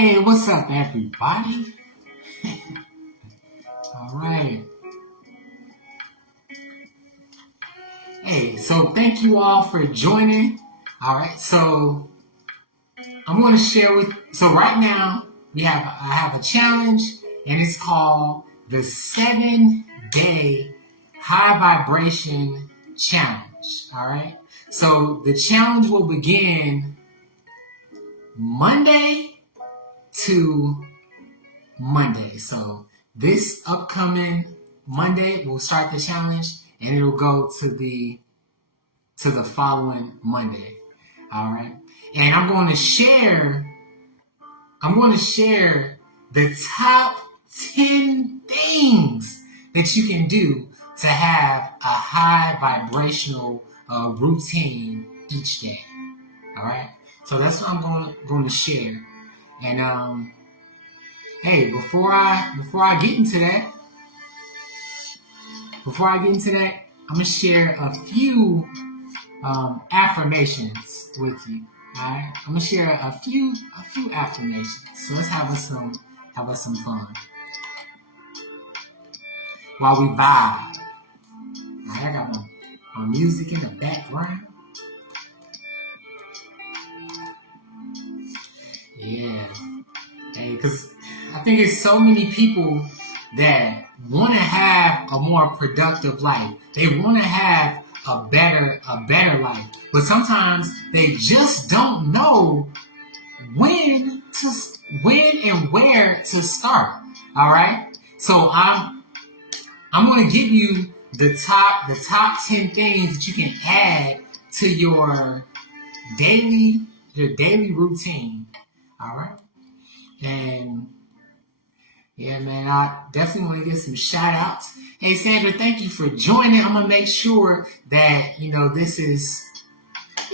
Hey, what's up, everybody? All right. Hey, so thank you all for joining. All right, so I'm going to share with. So right now I have a challenge, and it's called the 7-day high vibration challenge. All right. So the challenge will begin Monday to Monday. So this upcoming Monday we'll start the challenge, and it'll go to the following Monday. All right. And I'm going to share the top 10 things that you can do to have a high vibrational routine each day. All right. So that's what I'm going to share. And hey, before I get into that, I'm gonna share a few affirmations with you. All right, I'm gonna share a few affirmations. So let's have us some fun while we vibe. All right, I got my music in the background. Yeah, hey, because I think it's so many people that want to have a more productive life. They want to have a better life, but sometimes they just don't know when and where to start. All right, so I'm going to give you the top 10 things that you can add to your daily routine. All right, and yeah, man, I definitely want to give some shout outs. Hey, Sandra, thank you for joining. I'm going to make sure that, this is,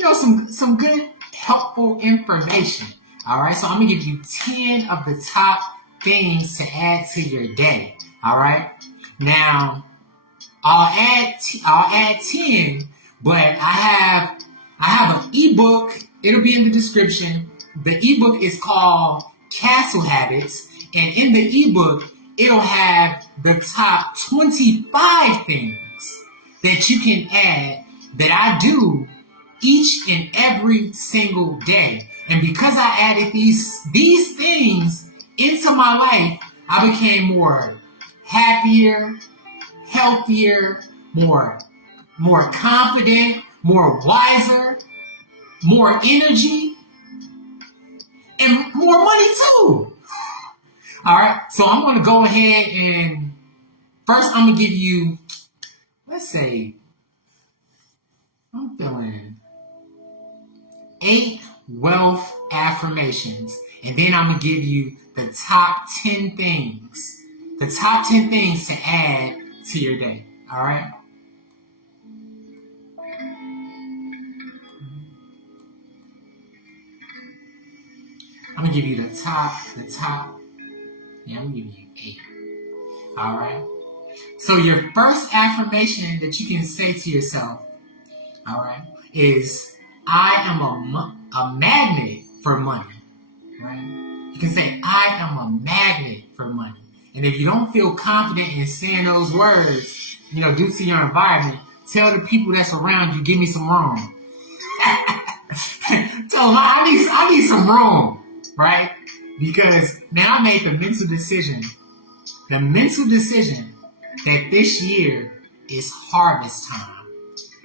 some good, helpful information. All right. So I'm going to give you 10 of the top things to add to your day. All right. Now, I'll add 10, but I have an ebook. It'll be in the description. The ebook is called Castle Habits. And in the ebook, it'll have the top 25 things that you can add that I do each and every single day. And because I added these things into my life, I became more happier, healthier, more confident, more wiser, more energy, and more money too. All right, so I'm going to go ahead and first I'm going to give you, let's say, I'm feeling 8 wealth affirmations, and then I'm going to give you the top 10 things to add to your day. All right. I'm going to give you the top. Yeah, I'm giving you 8. All right. So your first affirmation that you can say to yourself, all right, is I am a magnet for money. Right? You can say I am a magnet for money. And if you don't feel confident in saying those words, due to your environment, tell the people that's around you, give me some room. Tell them I need some room, right? Because now I made the mental decision that this year is harvest time.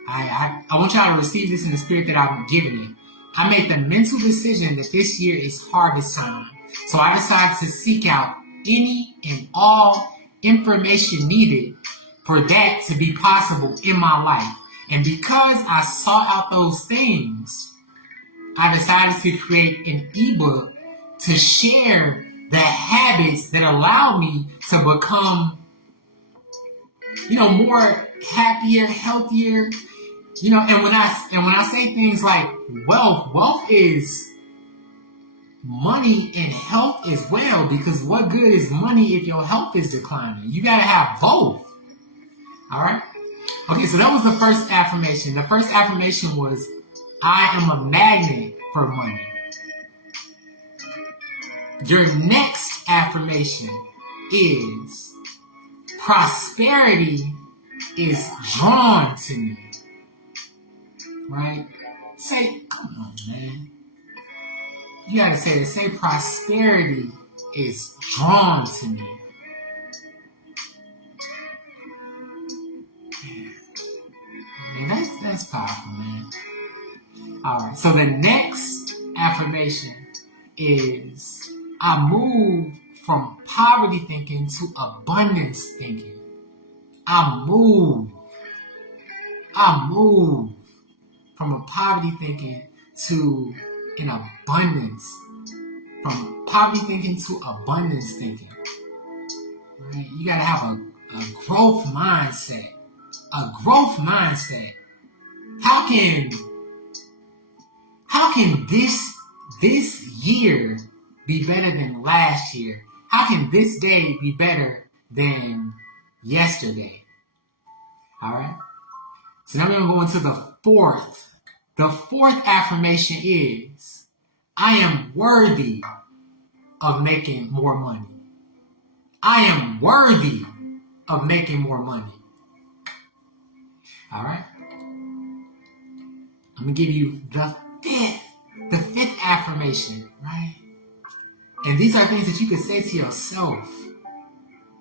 I want y'all to receive this in the spirit that I'm giving it. I made the mental decision that this year is harvest time. So I decided to seek out any and all information needed for that to be possible in my life. And because I sought out those things, I decided to create an ebook to share the habits that allow me to become, more happier, healthier, and when I say things like wealth is money and health as well, because what good is money if your health is declining? You gotta have both. All right. Okay, so that was the first affirmation. The first affirmation was I am a magnet for money. Your next affirmation is prosperity is drawn to me. Right? Say, come on, man. You gotta say it. Say prosperity is drawn to me. Man, that's powerful, man. Alright, so the next affirmation is I move from poverty thinking to abundance thinking. I move from a poverty thinking to an abundance. From poverty thinking to abundance thinking. Right? You gotta have a growth mindset. A growth mindset. How can this year be better than last year? How can this day be better than yesterday? All right. So now we're going to go into the fourth. The fourth affirmation is, I am worthy of making more money. I am worthy of making more money. All right. I'm going to give you the fifth affirmation, right? And these are things that you can say to yourself.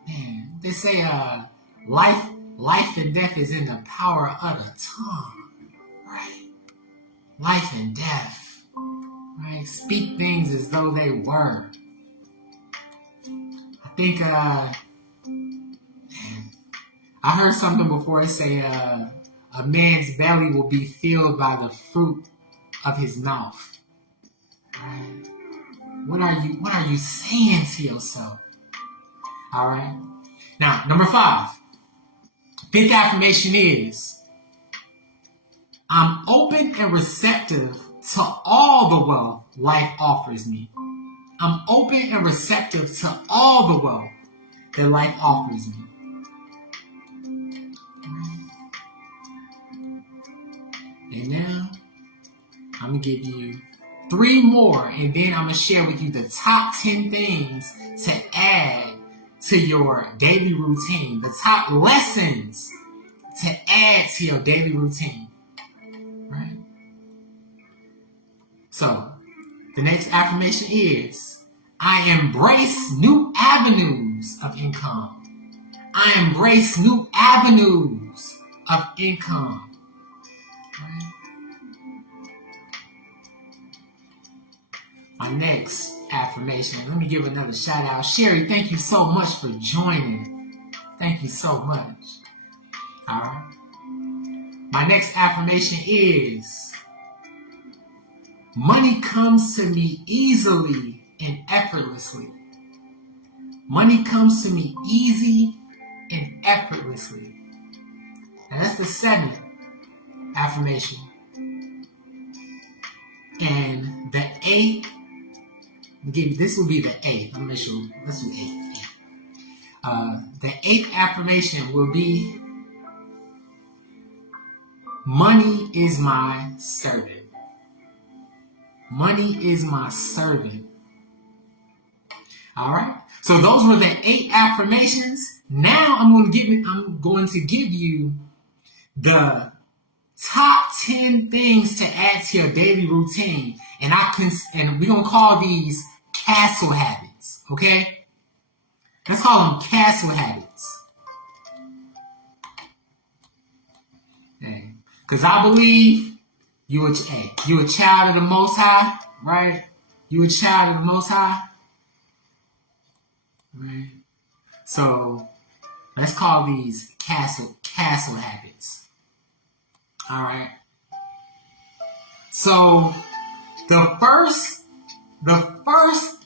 Man, they say life and death is in the power of the tongue, right? Life and death, right? Speak things as though they were. I think, I heard something before. It say, a man's belly will be filled by the fruit of his mouth. Right? What are you saying to yourself? All right. Now, number 5. Fifth affirmation is, I'm open and receptive to all the wealth life offers me. I'm open and receptive to all the wealth that life offers me. And now, I'm going to give you 3 more, and then I'm going to share with you the top 10 things to add to your daily routine. The top lessons to add to your daily routine. Right? So, the next affirmation is, I embrace new avenues of income. I embrace new avenues of income. Right? My next affirmation, let me give another shout out. Sherry, thank you so much for joining. Thank you so much. All right. My next affirmation is, money comes to me easily and effortlessly. Money comes to me easy and effortlessly. Now that's the 7th affirmation. And the 8th, this will be the 8th. I'm not sure. Let's do 8th. The 8th affirmation will be, money is my servant. Money is my servant. All right. So those were the 8 affirmations. Now I'm going to give you the top 10 things to add to your daily routine, and we're going to call these castle habits. Okay. Let's call them castle habits. Okay. Because I believe you a child of the Most High, right? You a child of the Most High, right? So let's call these castle habits. All right. So the first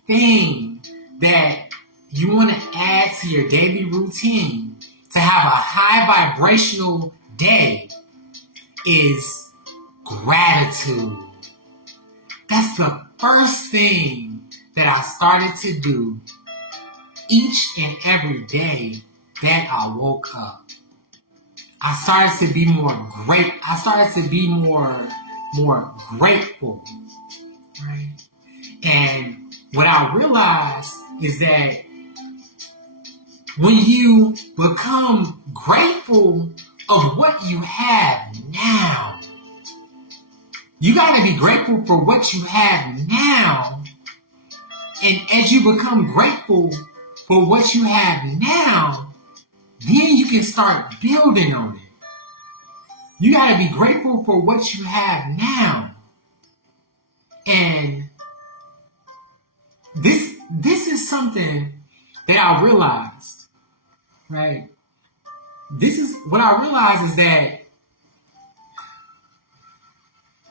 thing that you want to add to your daily routine to have a high vibrational day is gratitude. That's the first thing that I started to do each and every day that I woke up. I started to be more grateful, right? And what I realized is that when you become grateful of what you have now, you got to be grateful for what you have now. And as you become grateful for what you have now, then you can start building on it. You got to be grateful for what you have now. And this is something that I realized, right? This is what I realized is that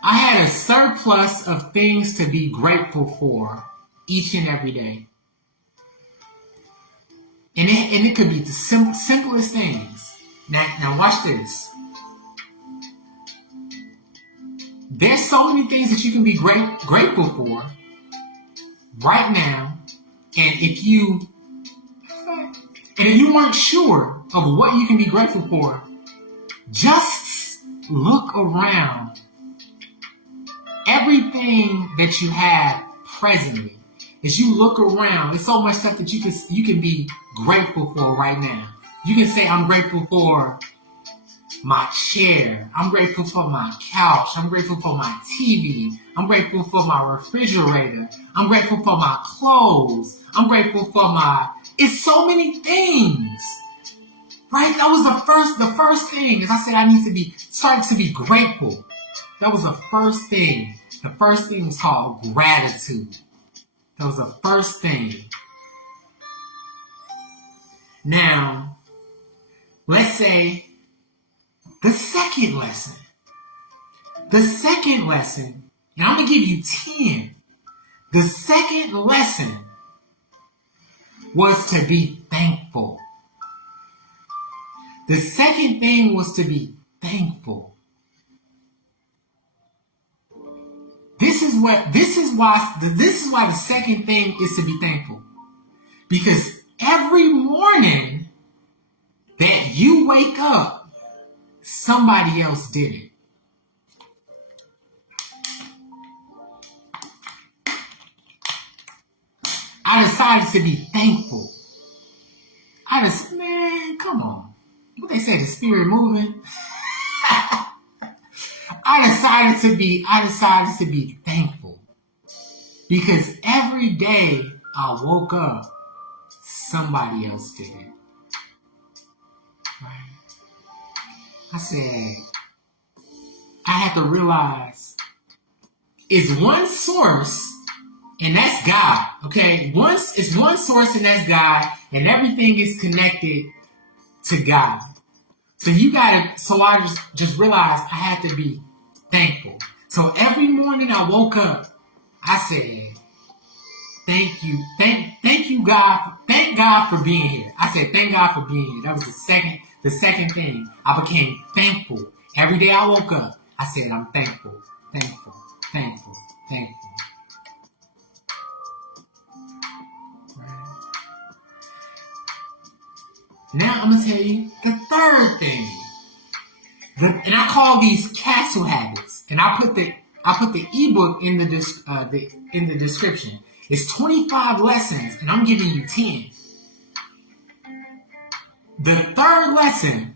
I had a surplus of things to be grateful for each and every day. And it could be the simplest things. Now watch this. There's so many things that you can be grateful for right now. And if you weren't sure of what you can be grateful for, just look around. Everything that you have presently, as you look around, there's so much stuff that you can be grateful for right now. You can say, I'm grateful for my chair. I'm grateful for my couch. I'm grateful for my TV. I'm grateful for my refrigerator. I'm grateful for my clothes. I'm grateful for it's so many things. Right? That was the first thing. As I said, I need to be starting to be grateful. That was the first thing. The first thing was called gratitude. That was the first thing. Now, let's say the second lesson. The second lesson, and I'm going to give you 10. The second lesson was to be thankful. The second thing was to be thankful. This is why the second thing is to be thankful. Because every morning that you wake up, somebody else did it. I decided to be thankful. Man, come on. What they say, the spirit moving? I decided to be thankful. Because every day I woke up, somebody else did it. Right? I said, I had to realize it's one source, and that's God. Okay? It's one source, and that's God, and everything is connected to God. So I just realized I had to be thankful. So every morning I woke up, I said, thank you. Thank you, God. Thank God for being here. I said, thank God for being here. That was the second thing. I became thankful. Every day I woke up, I said, I'm thankful, thankful, thankful, thankful. Right. Now I'm going to tell you the third thing. And I call these castle habits. And I put the ebook in the description. It's 25 lessons, and I'm giving you 10. The third lesson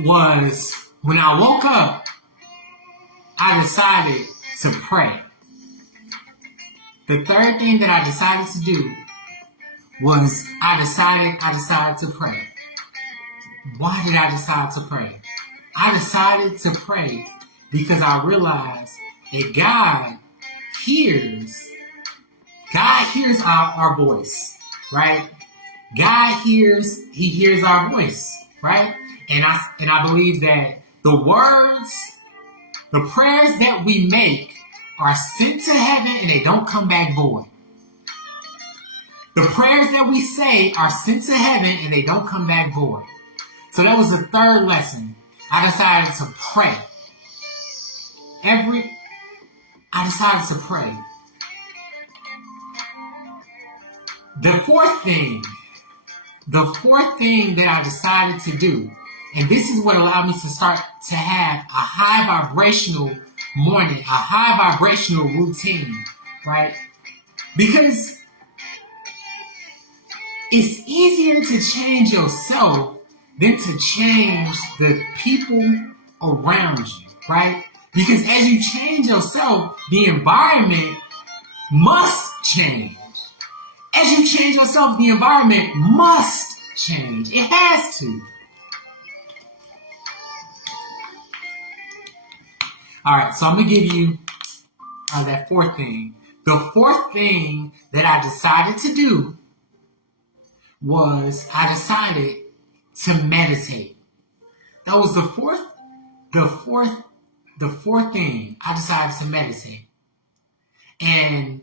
was when I woke up, I decided to pray. The third thing that I decided to do was I decided to pray. Why did I decide to pray? I decided to pray because I realized that God hears our voice, right? He hears our voice, right? And I believe that the prayers that we make are sent to heaven and they don't come back void. The prayers that we say are sent to heaven and they don't come back void. So that was the third lesson. I decided to pray. I decided to pray. The fourth thing that I decided to do, and this is what allowed me to start to have a high vibrational morning, a high vibrational routine, right? Because it's easier to change yourself than to change the people around you, right? Because as you change yourself, the environment must change. As you change yourself, the environment must change. It has to. All right, so I'm going to give you that fourth thing. The fourth thing that I decided to do was I decided to meditate. That was the fourth thing I decided to meditate. And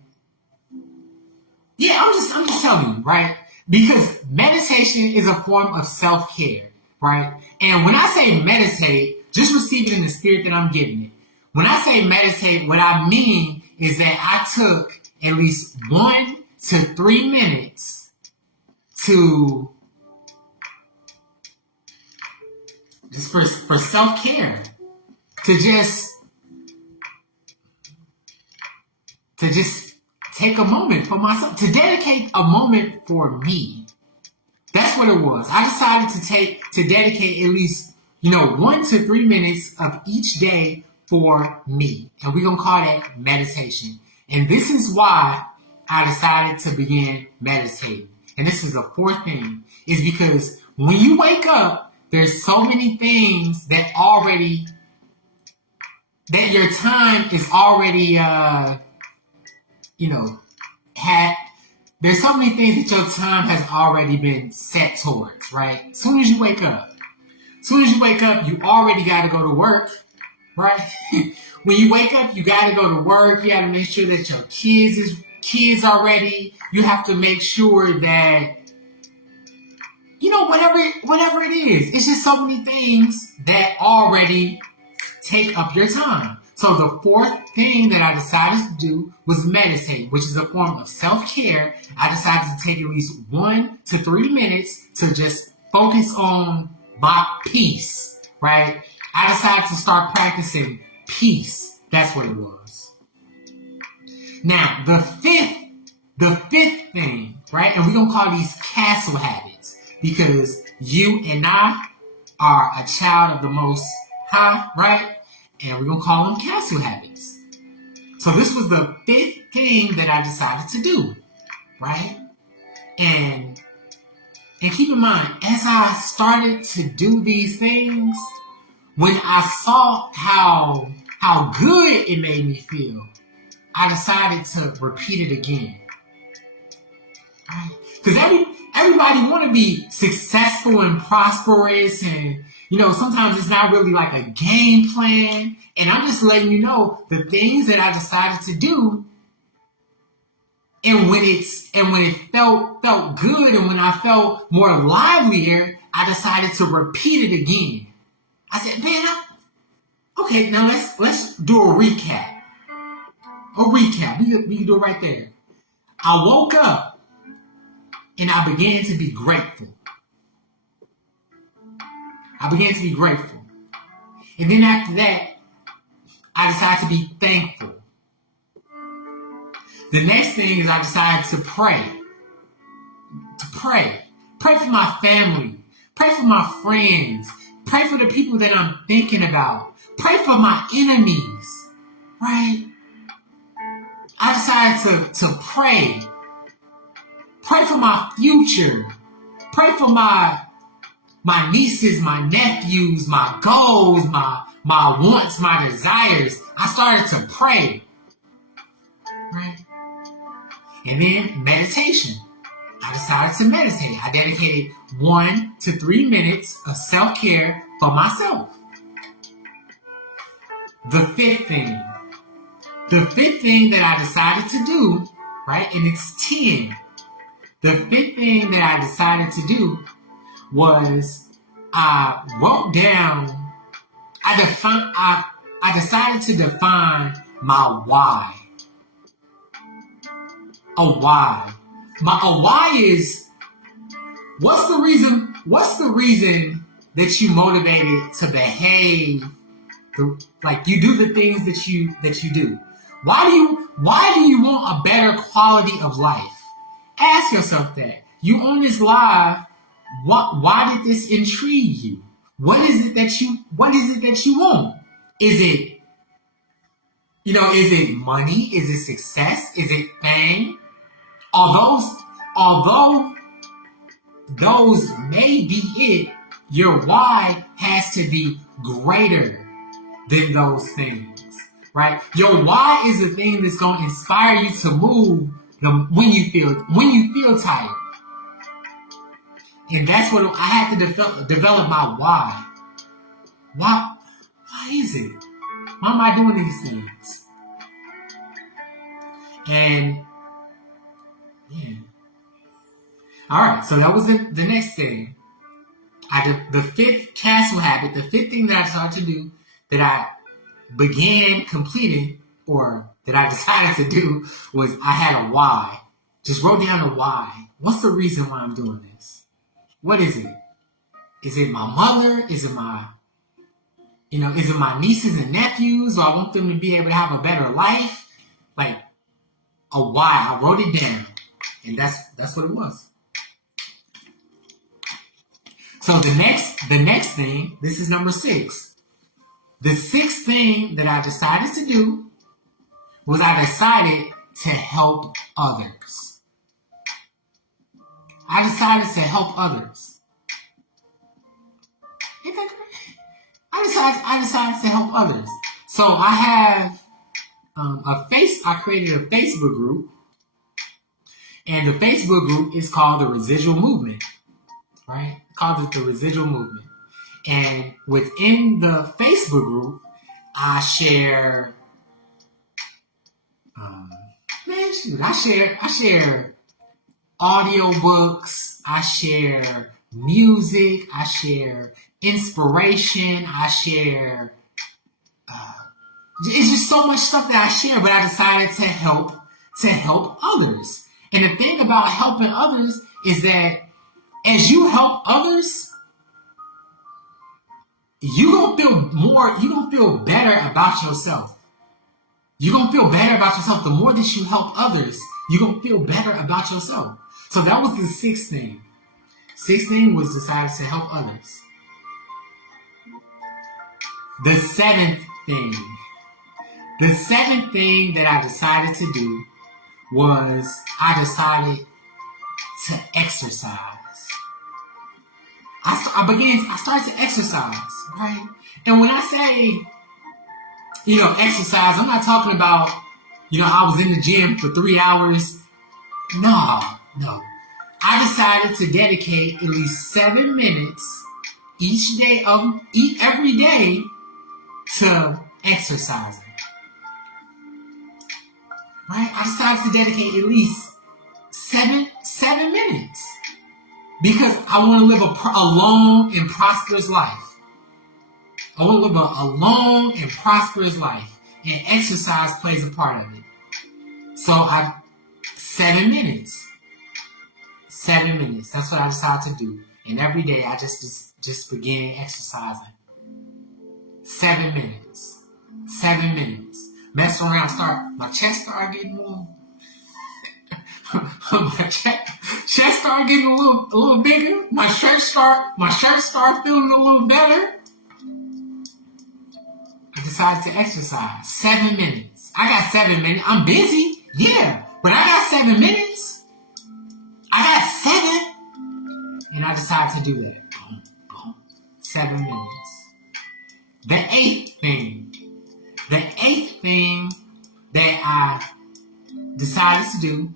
yeah, I'm just telling you, right? Because meditation is a form of self-care, right? And when I say meditate, just receive it in the spirit that I'm giving it. When I say meditate, what I mean is that I took at least 1 to 3 minutes to just for self-care, to just take a moment for myself, to dedicate a moment for me. That's what it was. I decided to dedicate at least 1 to 3 minutes of each day for me, and we're gonna call that meditation. And this is why I decided to begin meditating. And this is the fourth thing, is because when you wake up, there's so many things that your time is already, there's so many things that your time has already been set towards, right? As soon as you wake up, you already got to go to work, right? When you wake up, you got to go to work. You got to make sure that your kids are ready. You have to make sure that, whatever it is. It's just so many things that already take up your time. So the fourth thing that I decided to do was meditate, which is a form of self-care. I decided to take at least 1 to 3 minutes to just focus on my peace, right? I decided to start practicing peace. That's what it was. Now, the fifth thing, right? And we're going to call these castle habits, because you and I are a child of the Most High, right? And we're going to call them castle habits. So this was the fifth thing that I decided to do, right? And keep in mind, as I started to do these things, when I saw how good it made me feel, I decided to repeat it again. Right? Because everybody want to be successful and prosperous, and sometimes it's not really like a game plan. And I'm just letting you know the things that I decided to do, and when it felt good, and when I felt more livelier, I decided to repeat it again. I said, man, okay, now let's do a recap. We can do it right there. I woke up and I began to be grateful. And then after that, I decided to be thankful. The next thing is I decided to pray. Pray for my family. Pray for my friends. Pray for the people that I'm thinking about. Pray for my enemies. Right? I decided to pray. Pray for my future. Pray for my nieces, my nephews, my goals, my wants, my desires. I started to pray. Right? And then meditation. I decided to meditate. I dedicated 1 to 3 minutes of self-care for myself. The fifth thing that I decided to do, right? And it's 10. The fifth thing that I decided to do was I wrote down, I decided to define my why. A why. A why is, what's the reason that you motivated to behave like you do the things that you do? Why do you want a better quality of life? Ask yourself that. You on this live, why did this intrigue you? What is it that you want? Is it, is it money? Is it success? Is it fame? Although those may be it, your why has to be greater than those things, right? Your why is the thing that's going to inspire you to move when you feel tired. And that's what I had to develop my why. Why is it? Why am I doing these things? And yeah. All right, so that was the next thing. I did the fifth castle habit, the fifth thing that I started to do, that I began completing, or that I decided to do, was I had a why. Just wrote down a why. What's the reason why I'm doing this? What is it? Is it my mother? Is it my nieces and nephews? Do I want them to be able to have a better life? Like a why. I wrote it down, and that's what it was. So the next thing, this is number 6. The sixth thing that I decided to do was I decided to help others. I decided to help others. Isn't that great? I decided to help others. So I have I created a Facebook group, and the Facebook group is called the Residual Movement, right? Called it the Residual Movement. And within the Facebook group, I share, I share audiobooks, I share music, I share inspiration, I share, it's just so much stuff that I share, but I decided to help others. And the thing about helping others is that as you help others, you're going to feel better about yourself. You're going to feel better about yourself. The more that you help others, you're going to feel better about yourself. So that was the sixth thing. Sixth thing was decided to help others. The seventh thing that I decided to do was I decided to exercise. I started to exercise, right? And when I say, exercise, I'm not talking about, I was in the gym for 3 hours. No. I decided to dedicate at least 7 minutes every day to exercising. Right? I decided to dedicate at least 7 minutes. Because I want to live a long and prosperous life. I want to live a long and prosperous life. And exercise plays a part of it. So 7 minutes. 7 minutes. That's what I decided to do. And every day I just began exercising. 7 minutes. 7 minutes. Messed around, my chest started getting warm. My chest started getting a little bigger. My shirt started feeling a little better. I decided to exercise. 7 minutes. I got 7 minutes. I'm busy, yeah, but I got 7 minutes. I got 7, and I decided to do that. Boom, boom. 7 minutes. The eighth thing that I decided to do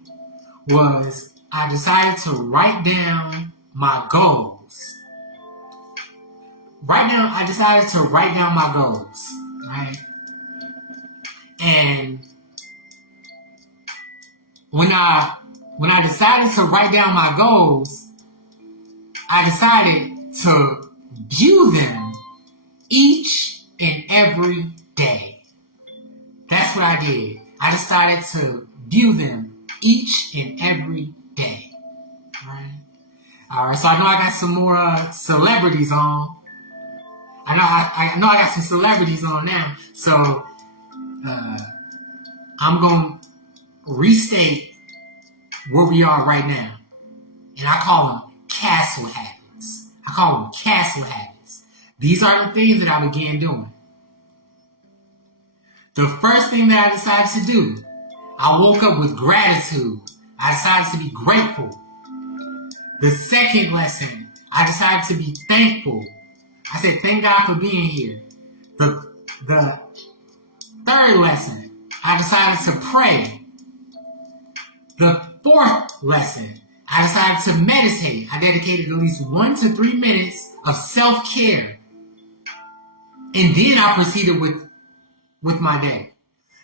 was I decided to write down my goals. I decided to write down my goals, right? And when I decided to write down my goals, I decided to view them each and every day. That's what I did. I decided to view them each and every day. All right. So I know I got some more celebrities on. I know I got some celebrities on now. So I'm going to restate where we are right now. And I call them castle habits. I call them castle habits. These are the things that I began doing. The first thing that I decided to do, I woke up with gratitude. I decided to be grateful. The second lesson, I decided to be thankful. I said, thank God for being here. The third lesson, I decided to pray. The fourth lesson, I decided to meditate. I dedicated at least 1 to 3 minutes of self-care. And then I proceeded with my day.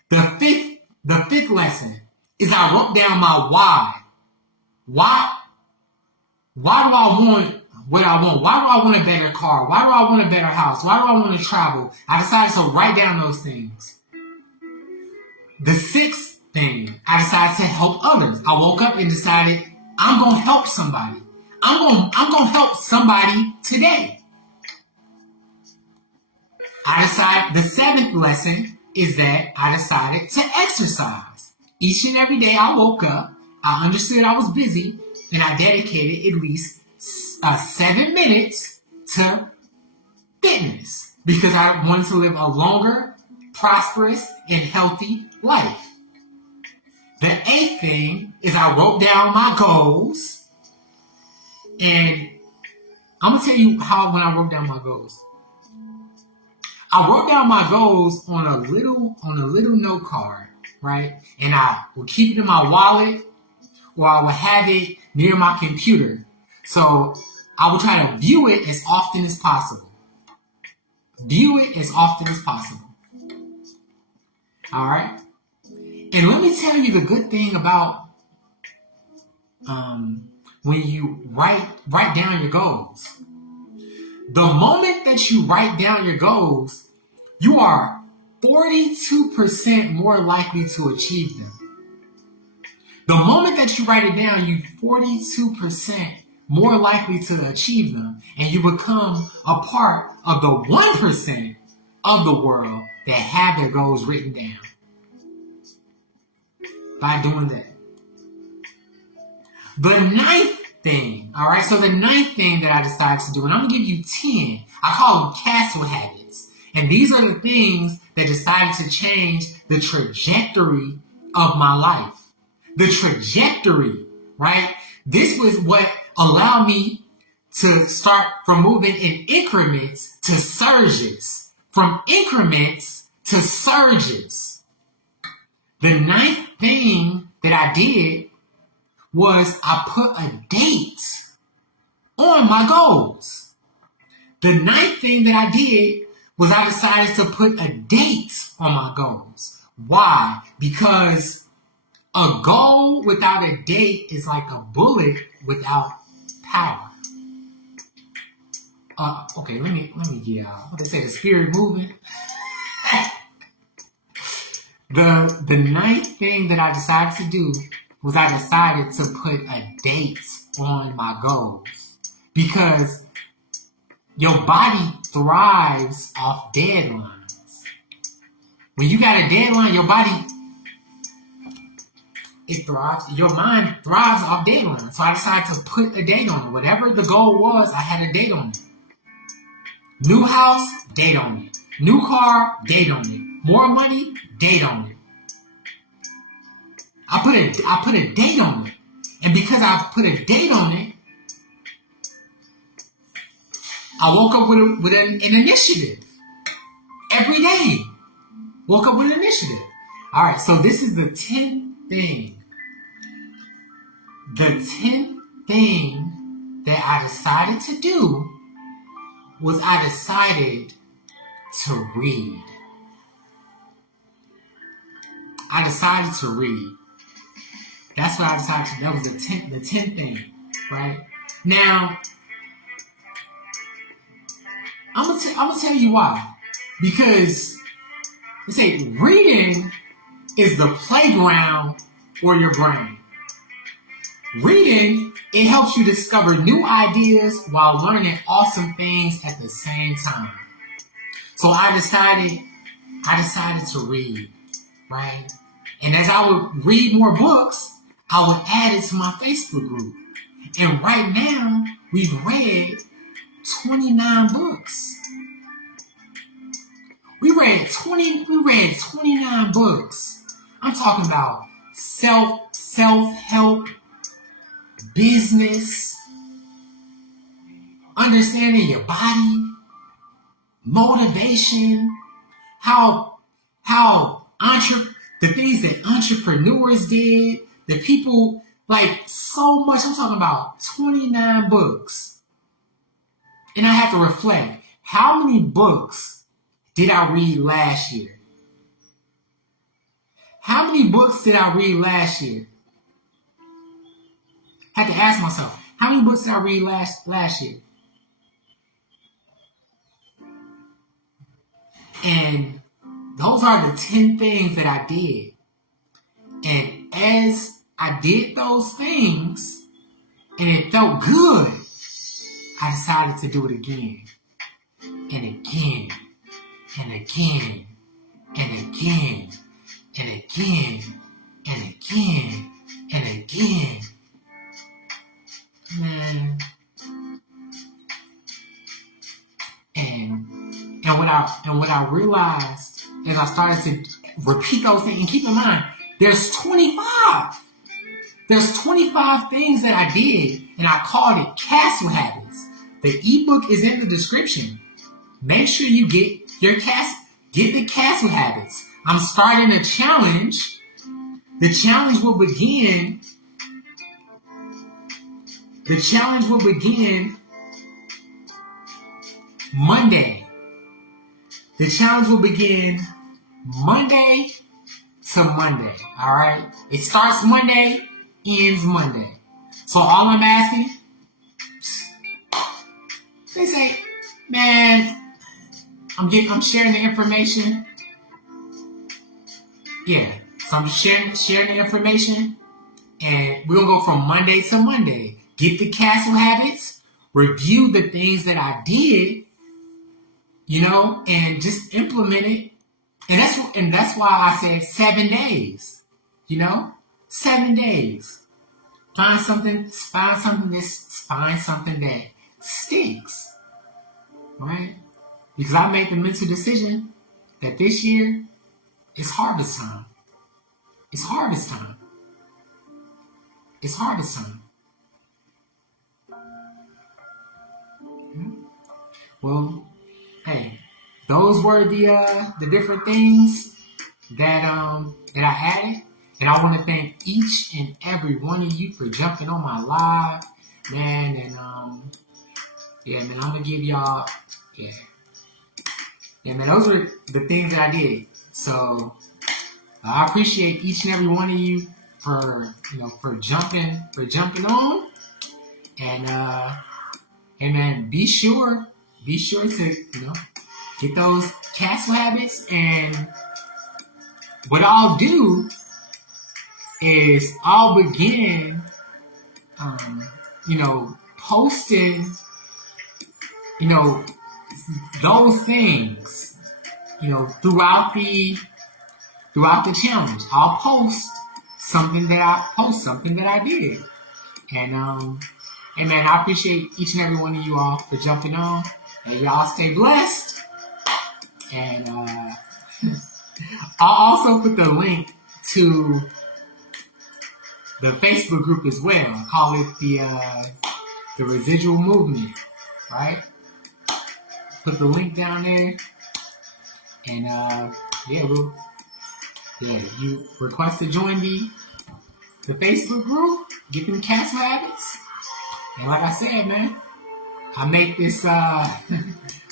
The fifth lesson is I wrote down my why. Why do I want what I want? Why do I want a better car? Why do I want a better house? Why do I want to travel? I decided to write down those things. The sixth thing, I decided to help others. I woke up and decided I'm going to help somebody. I'm going to help somebody today. The seventh lesson is that I decided to exercise. Each and every day I woke up, I understood I was busy, and I dedicated at least 7 minutes to fitness because I wanted to live a longer, prosperous, and healthy life. The eighth thing is I wrote down my goals, and I'm going to tell you how when I wrote down my goals. I wrote down my goals on a little note card, right? And I would keep it in my wallet, or I would have it near my computer. So I would try to view it as often as possible. All right? And let me tell you the good thing about when you write down your goals. The moment that you write down your goals, you are 42% more likely to achieve them. The moment that you write it down, you're 42% more likely to achieve them, and you become a part of the 1% of the world that have their goals written down. By doing that. The ninth thing, all right? So the ninth thing that I decided to do, and I'm going to give you 10. I call them castle habits. And these are the things that decided to change the trajectory of my life. The trajectory, right? This was what allowed me to start from moving in increments to surges. From increments to surges. The ninth thing that I did was I put a date on my goals. The ninth thing that I did was I decided to put a date on my goals. Why? Because a goal without a date is like a bullet without power. Okay, let me get what they say, the spirit moving. The ninth thing that I decided to do was I decided to put a date on my goals. Because your body thrives off deadlines. When you got a deadline, your body, it thrives. Your mind thrives off deadlines. So I decided to put a date on it. Whatever the goal was, I had a date on it. New house, date on it. New car, date on it. More money, date on it. I put a date on it. And because I put a date on it, I woke up with an initiative. Every day. Woke up with an initiative. Alright, so this is the 10th thing. The 10th thing that I decided to do was I decided to read. I decided to read. That's what I decided to do. That was the 10th thing, right? Now, I'm gonna tell you why. Because they say reading is the playground for your brain. Reading, it helps you discover new ideas while learning awesome things at the same time. So I decided to read, right? And as I would read more books, I would add it to my Facebook group. And right now, we've read 29 books. We read 29 books. I'm talking about self-help, business, understanding your body, motivation, the things that entrepreneurs did, the people, like so much. I'm talking about 29 books. And I have to reflect, how many books did I read last year? How many books did I read last year? I have to ask myself, how many books did I read last year? And those are the 10 things that I did. And as I did those things, and it felt good, I decided to do it again, and again, and again, and again, and again, and again, and again. Man. And what I realized as I started to repeat those things, and keep in mind, there's 25. There's 25 things that I did, and I called it Castle Habits. The ebook is in the description. Make sure you get the Castle Habits. I'm starting a challenge. The challenge will begin. Monday. The challenge will begin Monday to Monday. All right. It starts Monday, ends Monday. So all I'm asking, they say, man, I'm sharing the information. Yeah. So I'm just sharing the information, and we'll go from Monday to Monday. Get the Castle Habits, review the things that I did, and just implement it. And that's why I said 7 days. 7 days. Find something that sticks. Right? Because I made the mental decision that this year is harvest time. It's harvest time. It's harvest time. Well, hey, those were the different things that I added, and I want to thank each and every one of you for jumping on my live, man. And man, I'm gonna give y'all, man. Those were the things that I did. So I appreciate each and every one of you for jumping on, and man, be sure to get those Castle Habits. And what I'll do is I'll begin posting those things throughout the challenge. I'll post something that I did. And hey man, I appreciate each and every one of you all for jumping on. And y'all stay blessed. And I'll also put the link to the Facebook group as well. Call it the Residual Movement, right? Put the link down there. And you request to join the Facebook group, get them Castle Habits. And like I said, man, I make this,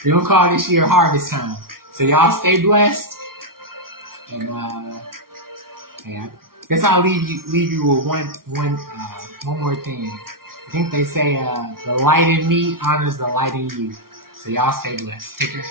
we don't call this year harvest time. So y'all stay blessed. And I guess I'll leave you with one more thing. I think they say the light in me honors the light in you. So y'all stay blessed. Take care.